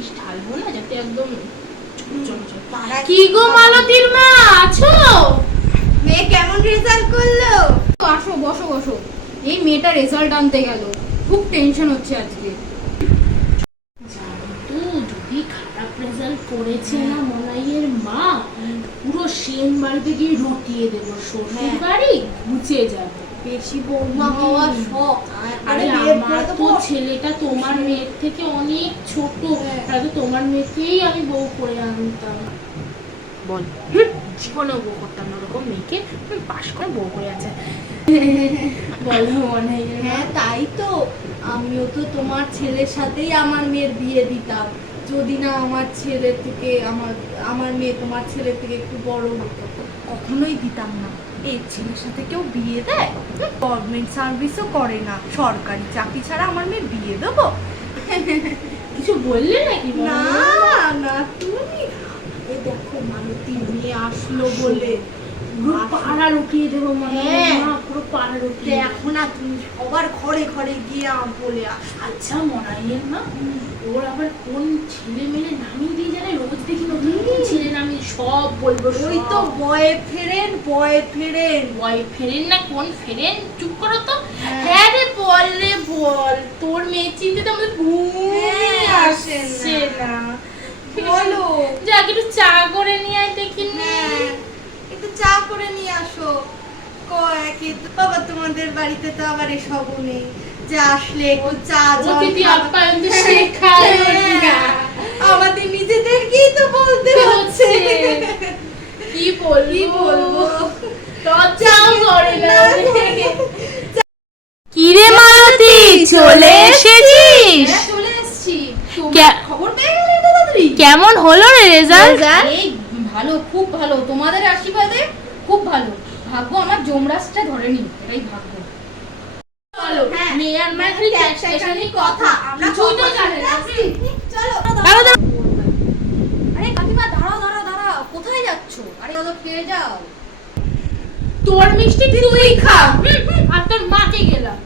জিনিস ঢালবো না যাতে একদম কি গো মালতীর মা আছো? মেয়ে কেমন রেজাল্ট করলো? আসো বসো বসো। এই মেয়েটা রেজাল্ট আনতে গেল, খুব টেনশন হচ্ছে আজকে। তো যদি খারাপ রেজাল্ট করেছে না মনাইয়ের মা, পুরো সেন বাড়িতে গিয়ে রটিয়ে দেবো, শ্বশুর বাড়ি ঘুচে যাবে। বেশি বৌমা হওয়ার শখ। আরে আমার তো ছেলেটা তোমার মেয়ের থেকে অনেক ছোট, তাহলে তোমার মেয়েকেই আমি বউ করে আনতাম। বল জীবনেও বউ করতাম না ওরকম মেয়েকে, পাশ করে বউ করে আছে। বলো মনাইয়ের মা। হ্যাঁ তাই তো, আমিও তো তোমার ছেলের সাথেই আমার মেয়ের বিয়ে দিতাম, যদি না আমার ছেলে থেকে আমার মেয়ে তোমার ছেলের থেকে একটু বড় হতো। কখনোই দিতাম না। এই ছেলের সাথে কেউ বিয়ে দেয়? গভর্নমেন্ট সার্ভিসও করে না, সরকারি চাকরি ছাড়া আমার মেয়ে বিয়ে দেবো? কিছু বললে নাকি? না না, তুমি এই দেখো মালতী মেয়ে আসলো বলে পুরো পাড়া রটিয়ে দেবো মানে। হ্যাঁ। পুরো পাড়া রটিয়ে দেখো না, তুমি সবার ঘরে ঘরে গিয়ে বলে আসো। আচ্ছা মনাইয়ের মা, ওর আবার কোন ছেলে মেয়ে নামিয়ে দিয়ে জানে? রোজ দেখি নতুন নতুন ছেলে নামিয়ে, সব বলবো। ওই তো বয়ফ্রেন্ড বয়ফ্রেন্ড না কোন ফ্রেন্ড, চুপ করো তো। হ্যাঁ রে বল রে বল, তোর মেয়ে চিনতে তো আমাদের ঘুমই আসছে না। বলো। যাক একটু চা করে নিয়ে আয় দেখি। একটু চা করে নিয়ে আসো। বাবা তোমাদের বাড়িতে তো আবার এসবও নেই যে আসলে একটু চা অতিথি আপ্যায়ন তো শেখায় না। আমাদের নিজেদেরকেই তো বলতে হচ্ছে। কি বলবো লজ্জাও করে না। কি রে মালতী, চলে এসেছিস? চলে এসেছি। খবর পেয়ে গেলে এত তাড়াতাড়ি? কেমন হলো রে রেজাল্ট? এই ভালো, খুব ভালো, তোমাদের আশীর্বাদে খুব ভালো। ভাগ্য আমার জমরাজটা ধরেনি, এটাই ভাগ্য। চলো মেয়ে আর মা খালি ট্যাক্সেশনই কথা, আমরা কিছুই তো জানে না। চলো। আরে কাকিমা দাঁড়াও দাঁড়াও দাঁড়াও, কোথায় যাচ্ছো? আরে চলো খেয়ে যাও। তোর মিষ্টি তুই খা, আর তোর মাকে গেলাম।